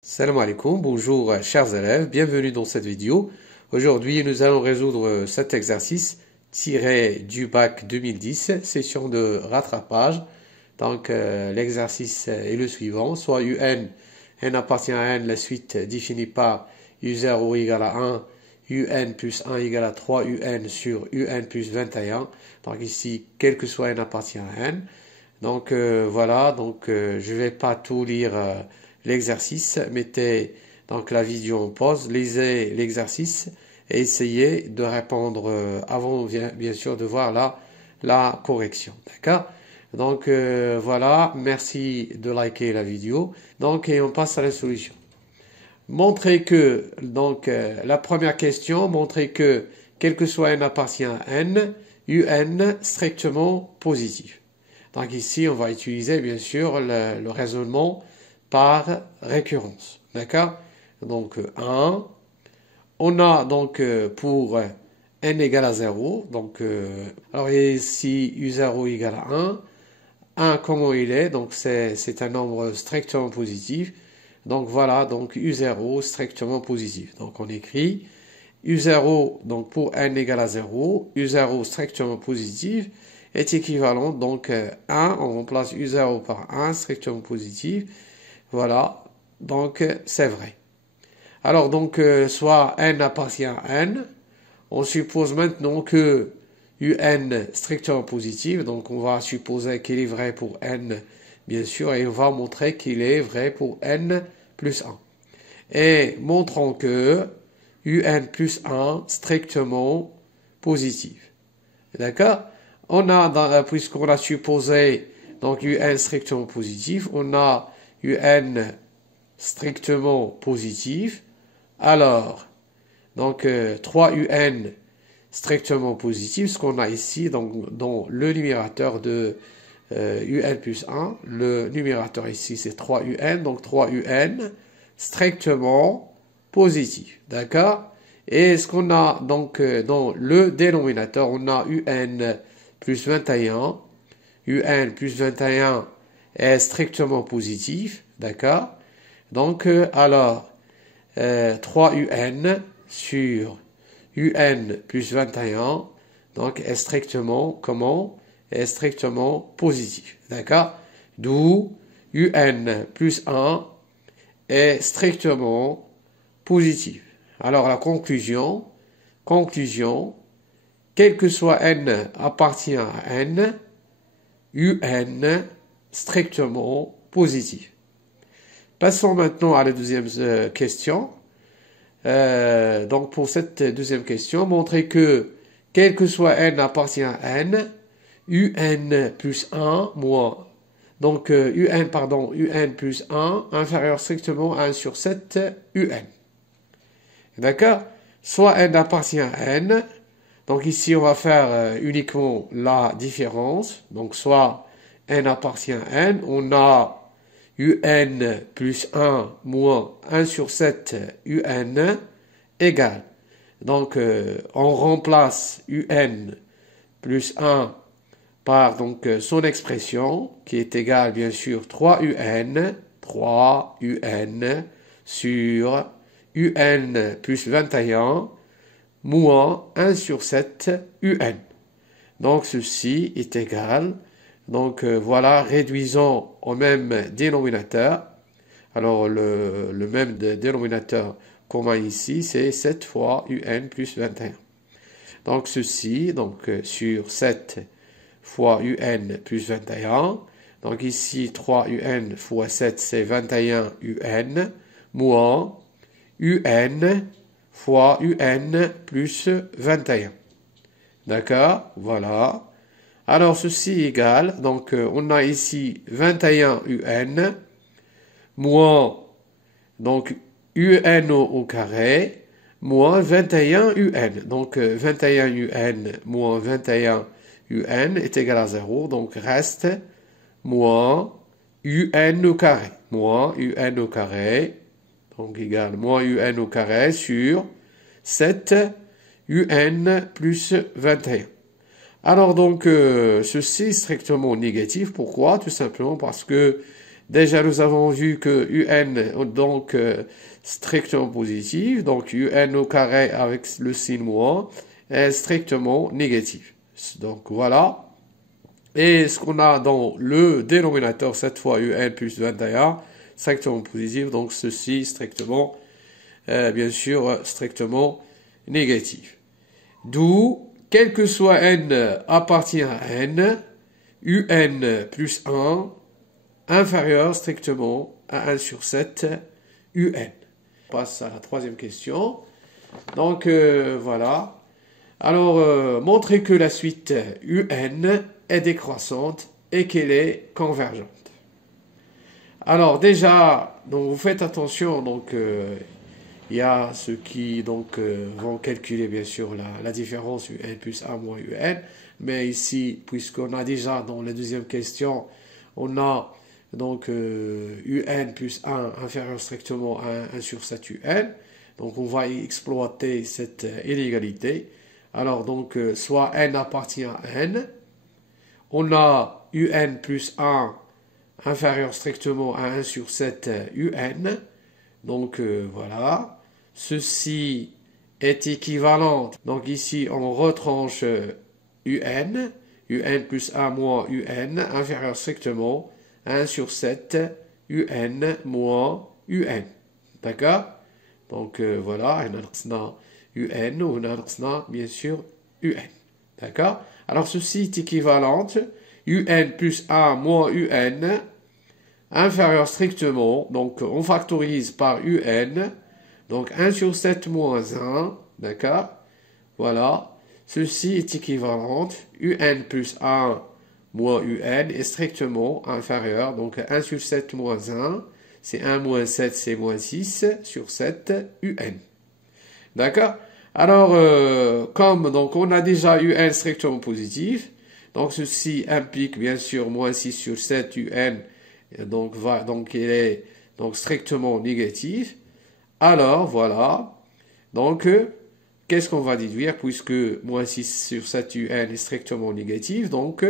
Salam alaikum, bonjour chers élèves, bienvenue dans cette vidéo. Aujourd'hui, nous allons résoudre cet exercice tiré du bac 2010, session de rattrapage. Donc, l'exercice est le suivant, soit n appartient à n, la suite définie par u0 égale à 1, un plus 1 égale à 3 un sur un plus 21. Donc ici, quel que soit n appartient à n. Donc voilà, je vais pas tout lire l'exercice. Mettez donc la vidéo en pause, lisez l'exercice et essayez de répondre avant bien sûr de voir la correction. D'accord? Donc voilà, merci de liker la vidéo. Donc et on passe à la solution. Montrer que, la première question, montrer que quel que soit n appartient à n, un strictement positif. Donc ici, on va utiliser bien sûr le raisonnement par récurrence. D'accord? Donc 1. On a donc pour n égale à 0. Donc, alors ici, u0 égale à 1. 1, comment il est? Donc c'est un nombre strictement positif. Donc voilà, donc u0 strictement positif. Donc on écrit u0, donc pour n égale à 0, u0 strictement positif est équivalent, donc 1, on remplace u0 par 1 strictement positif. Voilà, donc c'est vrai. Alors donc, soit n appartient à n, on suppose maintenant que un strictement positif, donc on va supposer qu'il est vrai pour n, bien sûr, et on va montrer qu'il est vrai pour n plus 1. Et montrons que un plus 1 strictement positif. D'accord? On a, puisqu'on a supposé donc un strictement positif, on a un strictement positif. Alors, donc 3 un strictement positif, ce qu'on a ici donc, dans le numérateur de un plus 1. Le numérateur ici c'est 3 un, donc 3 un strictement positif. D'accord? Et ce qu'on a donc dans le dénominateur, on a un plus 21. un plus 21 est strictement positif. D'accord? Donc, alors, 3 un sur un plus 21, donc est strictement, comment? Est strictement positif. D'accord? D'où un plus 1 est strictement positif. Alors la conclusion, quel que soit n appartient à n, un strictement positif. Passons maintenant à la deuxième question. Donc pour cette deuxième question, montrer que quel que soit n appartient à n, un plus 1 moins, donc un plus 1 inférieur strictement à 1 sur 7 un. D'accord? Soit n appartient à n, donc ici on va faire uniquement la différence, donc soit n appartient à n, on a un plus 1 moins 1 sur 7 un égale. Donc, on remplace un plus 1 par donc, son expression, qui est égale, bien sûr, 3 un sur un plus 21 moins 1 sur 7 un. Donc, ceci est égal. Donc voilà, réduisons au même dénominateur. Alors le même dénominateur commun ici, c'est 7 fois un plus 21. Donc ceci, donc sur 7 fois un plus 21. Donc ici 3 un fois 7, c'est 21 un, moins un fois un plus 21. D'accord? Voilà. Alors, ceci égale, donc on a ici 21 un, moins, donc un au carré, moins 21 un. Donc 21 un moins 21 un est égal à 0, donc reste moins un au carré. Moins un au carré, donc égal moins un au carré sur 7 un plus 21. Alors donc, ceci est strictement négatif. Pourquoi? Tout simplement parce que Déjà, nous avons vu que UN, donc, strictement positif, donc UN au carré avec le signe moins, est strictement négatif. Donc, voilà. Et ce qu'on a dans le dénominateur, cette fois UN plus 21, strictement positif, donc ceci strictement, bien sûr, strictement négatif. D'où, quel que soit n appartient à n, un plus 1 inférieur strictement à 1 sur 7 un. On passe à la troisième question. Donc, voilà. Alors, montrer que la suite un est décroissante et qu'elle est convergente. Alors, déjà, donc, vous faites attention, donc, il y a ceux qui donc, vont calculer bien sûr la différence un plus 1 moins un. Mais ici, puisqu'on a déjà dans la deuxième question, on a donc un plus 1 inférieur strictement à 1 sur 7 un. Donc on va exploiter cette inégalité. Alors donc, soit n appartient à n. On a un plus 1 inférieur strictement à 1 sur 7 un. Donc voilà. Ceci est équivalent. Donc ici, on retranche un plus 1 moins un, inférieur strictement à 1 sur 7 un moins un. D'accord? Donc voilà, on a un, on a bien sûr un. D'accord? Alors ceci est équivalent. Un plus 1 moins un, inférieur strictement, donc on factorise par un. Donc 1 sur 7 moins 1, d'accord? Voilà. Ceci est équivalent. Un plus 1 moins un est strictement inférieur. Donc 1 sur 7 moins 1, c'est 1 moins 7, c'est moins 6 sur 7 un. D'accord? Alors, comme donc, on a déjà un strictement positif, donc ceci implique bien sûr moins 6 sur 7 un, donc il est donc strictement négatif. Alors, voilà. Donc, qu'est-ce qu'on va déduire puisque moins 6 sur 7 un est strictement négatif. Donc,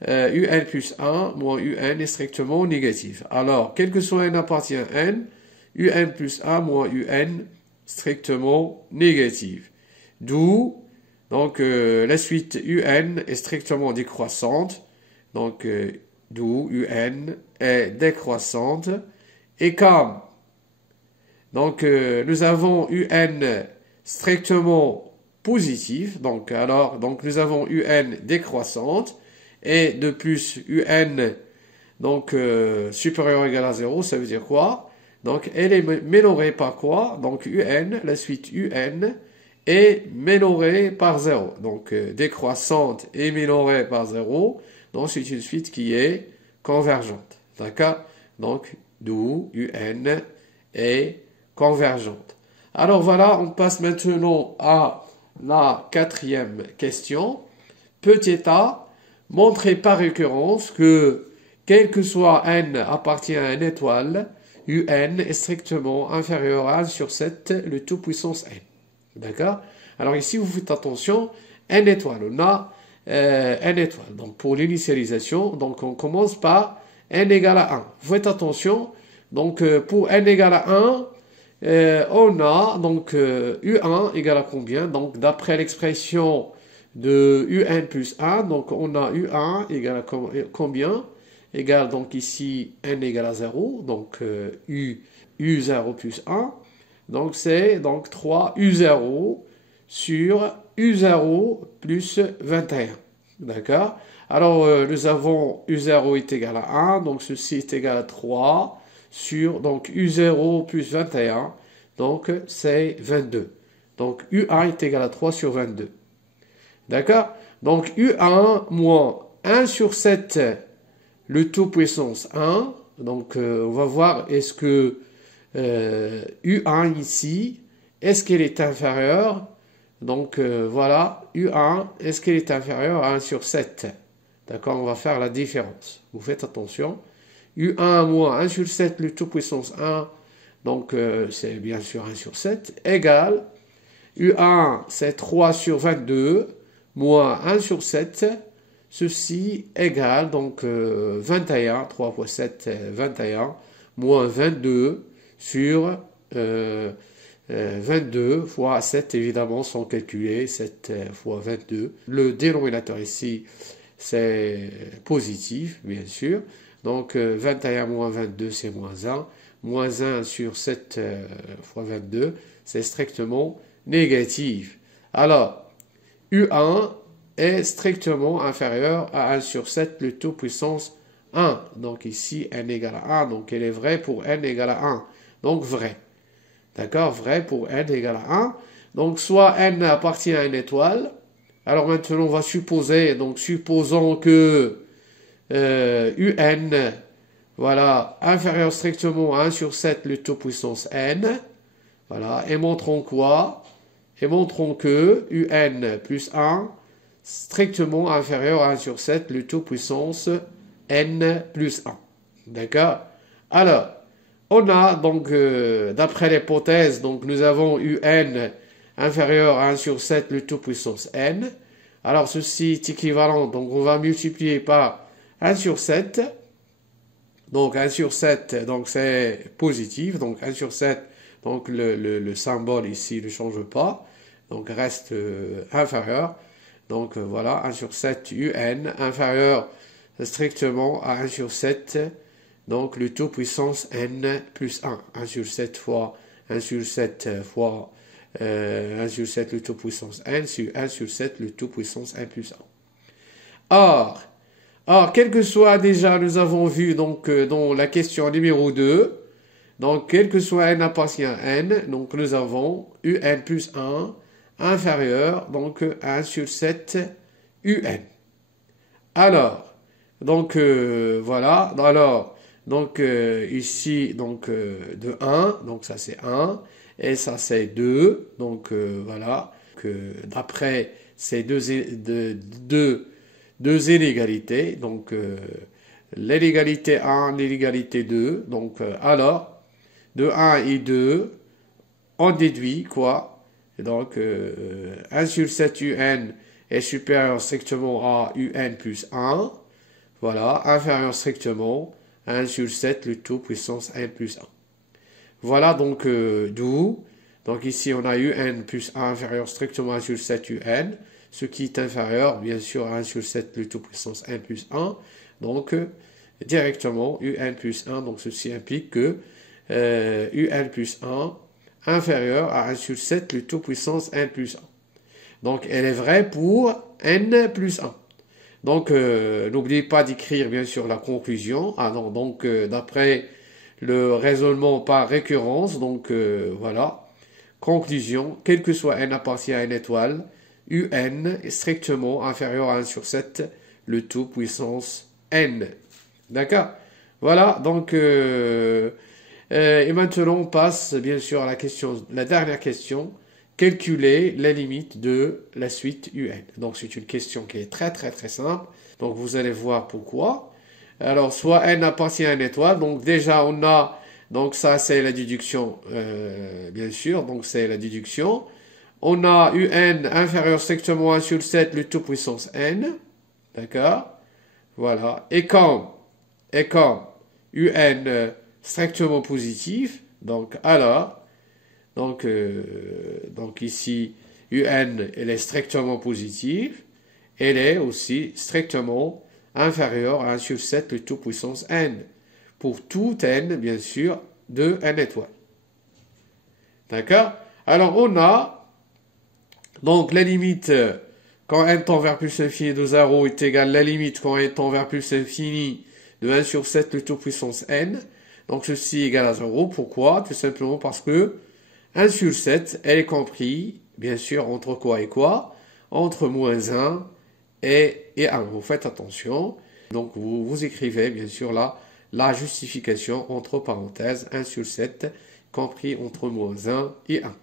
un plus 1 moins un est strictement négatif. Alors, quel que soit n appartient à n, un plus 1 moins un strictement négatif. D'où, donc, la suite un est strictement décroissante. Donc, d'où un est décroissante. Et comme donc, nous avons un strictement positif. Donc, nous avons un décroissante. Et de plus, un donc, supérieur ou égal à 0, ça veut dire quoi? Donc, elle est minorée par quoi? Donc, la suite un est minorée par 0. Donc, décroissante et minorée par 0. Donc, c'est une suite qui est convergente. D'accord? Donc, d'où un est convergente. Alors voilà, on passe maintenant à la quatrième question. Petit a, montrer par récurrence que, quel que soit n appartient à une étoile, un est strictement inférieur à 1 sur 7, le tout puissance n. D'accord? Alors ici, vous faites attention, n étoile. On a n étoile. Donc pour l'initialisation, donc on commence par n égale à 1. Vous faites attention, donc pour n égale à 1, on a donc U1 égale à combien? Donc d'après l'expression de UN plus 1, donc on a U1 égale à combien? Égale donc ici N égale à 0, donc U0 plus 1. Donc c'est donc 3 U0 sur U0 plus 21. D'accord? Alors nous avons U0 est égal à 1, donc ceci est égal à 3 sur donc U0 plus 21, donc c'est 22. Donc U1 est égal à 3 sur 22. D'accord? Donc U1 moins 1 sur 7, le tout puissance 1. Donc on va voir est-ce que U1 ici, est-ce qu'elle est inférieure? Donc voilà, U1, est-ce qu'elle est inférieure à 1 sur 7? D'accord, on va faire la différence. Vous faites attention. U1 moins 1 sur 7, le tout puissance 1, donc c'est bien sûr 1 sur 7, égale U1, c'est 3 sur 22, moins 1 sur 7, ceci égale donc 21, 3 fois 7, 21, moins 22 sur 22 fois 7, évidemment, sont calculés, 7 fois 22. Le dénominateur ici, c'est positif, bien sûr. Donc, 21 moins 22, c'est moins 1. Moins 1 sur 7 fois 22, c'est strictement négatif. Alors, U1 est strictement inférieur à 1 sur 7, le tout puissance 1. Donc ici, n égale à 1, donc elle est vraie pour n égale à 1. Donc vrai. D'accord? Vrai pour n égale à 1. Donc soit n appartient à une étoile. Alors maintenant, on va supposer, donc supposons que un, voilà, inférieur strictement à 1 sur 7, le tout puissance n. Voilà, et montrons quoi? Et montrons que un plus 1 strictement inférieur à 1 sur 7, le tout puissance n plus 1. D'accord? Alors, on a donc, d'après l'hypothèse, donc nous avons un inférieur à 1 sur 7, le tout puissance n. Alors, ceci est équivalent, donc on va multiplier par 1 sur 7. Donc, 1 sur 7, donc c'est positif. Donc, 1 sur 7, donc le symbole ici ne change pas. Donc, reste inférieur. Donc, voilà, 1 sur 7, un inférieur strictement à 1 sur 7. Donc, le tout puissance n plus 1. 1 sur 7 fois 1 sur 7 fois 1 sur 7, le tout puissance n, sur 1 sur 7, le tout puissance n plus 1. Or, quel que soit déjà, nous avons vu donc dans la question numéro 2, donc quel que soit n appartient à n, donc nous avons un plus 1 inférieur, donc 1 sur 7 un. Alors, donc voilà, alors, donc ici, donc de 1, donc ça c'est 1, et ça c'est 2, donc voilà, que d'après ces deux inégalités, donc l'égalité 1, l'égalité 2, donc alors, de 1 et 2, on déduit quoi? Donc 1 sur 7 un est supérieur strictement à un plus 1, voilà, inférieur strictement 1 sur 7, le tout puissance n plus 1. Voilà donc d'où, donc ici on a un plus 1 inférieur strictement à 1 sur 7 un, ce qui est inférieur bien sûr à 1 sur 7, le tout puissance n plus 1, donc directement un plus 1, donc ceci implique que un plus 1 inférieur à 1 sur 7, le tout puissance n plus 1. Donc elle est vraie pour n plus 1. Donc, n'oubliez pas d'écrire, bien sûr, la conclusion. Ah non, donc, d'après le raisonnement par récurrence, donc, voilà. Conclusion, quel que soit n appartient à une étoile, un est strictement inférieur à 1 sur 7, le tout puissance n. D'accord? Voilà, donc, et maintenant, on passe, bien sûr, à la dernière question. Calculer la limite de la suite un. Donc, c'est une question qui est très, très, très simple. Donc, vous allez voir pourquoi. Alors, soit n appartient à une étoile. Donc, déjà, on a, donc ça, c'est la déduction, bien sûr. Donc, c'est la déduction. On a un inférieur strictement à 1 sur 7, le tout puissance n. D'accord? Voilà. Et comme un strictement positif, donc, alors, donc ici, un, elle est strictement positive. Elle est aussi strictement inférieure à 1 sur 7, le tout puissance n. Pour tout n, bien sûr, de n étoile. D'accord? Alors, on a, donc, la limite, quand n tend vers plus infini de 0 est égale la limite quand n tend vers plus infini de 1 sur 7, le tout puissance n. Donc, ceci est égal à 0. Pourquoi? Tout simplement parce que 1 sur 7, elle est compris, bien sûr, entre quoi et quoi? Entre moins 1 et 1. Vous faites attention. Donc, vous écrivez, bien sûr, là, la justification entre parenthèses, 1 sur 7, compris entre moins 1 et 1.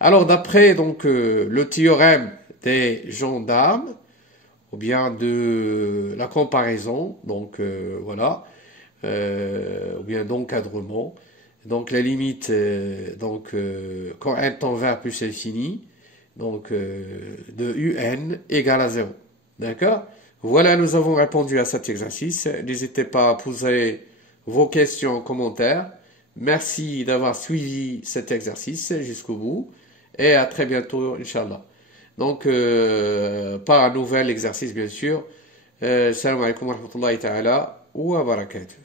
Alors, d'après, donc, le théorème des gendarmes, ou bien de la comparaison, donc, voilà, ou bien d'encadrement, donc la limite, quand n tend vers plus infini, donc de un égale à 0. D'accord? Voilà, nous avons répondu à cet exercice. N'hésitez pas à poser vos questions en commentaire. Merci d'avoir suivi cet exercice jusqu'au bout et à très bientôt, Inch'Allah. Donc, par un nouvel exercice, bien sûr. Salam alaikum wa rahmatullahi ta'ala wa barakatuh.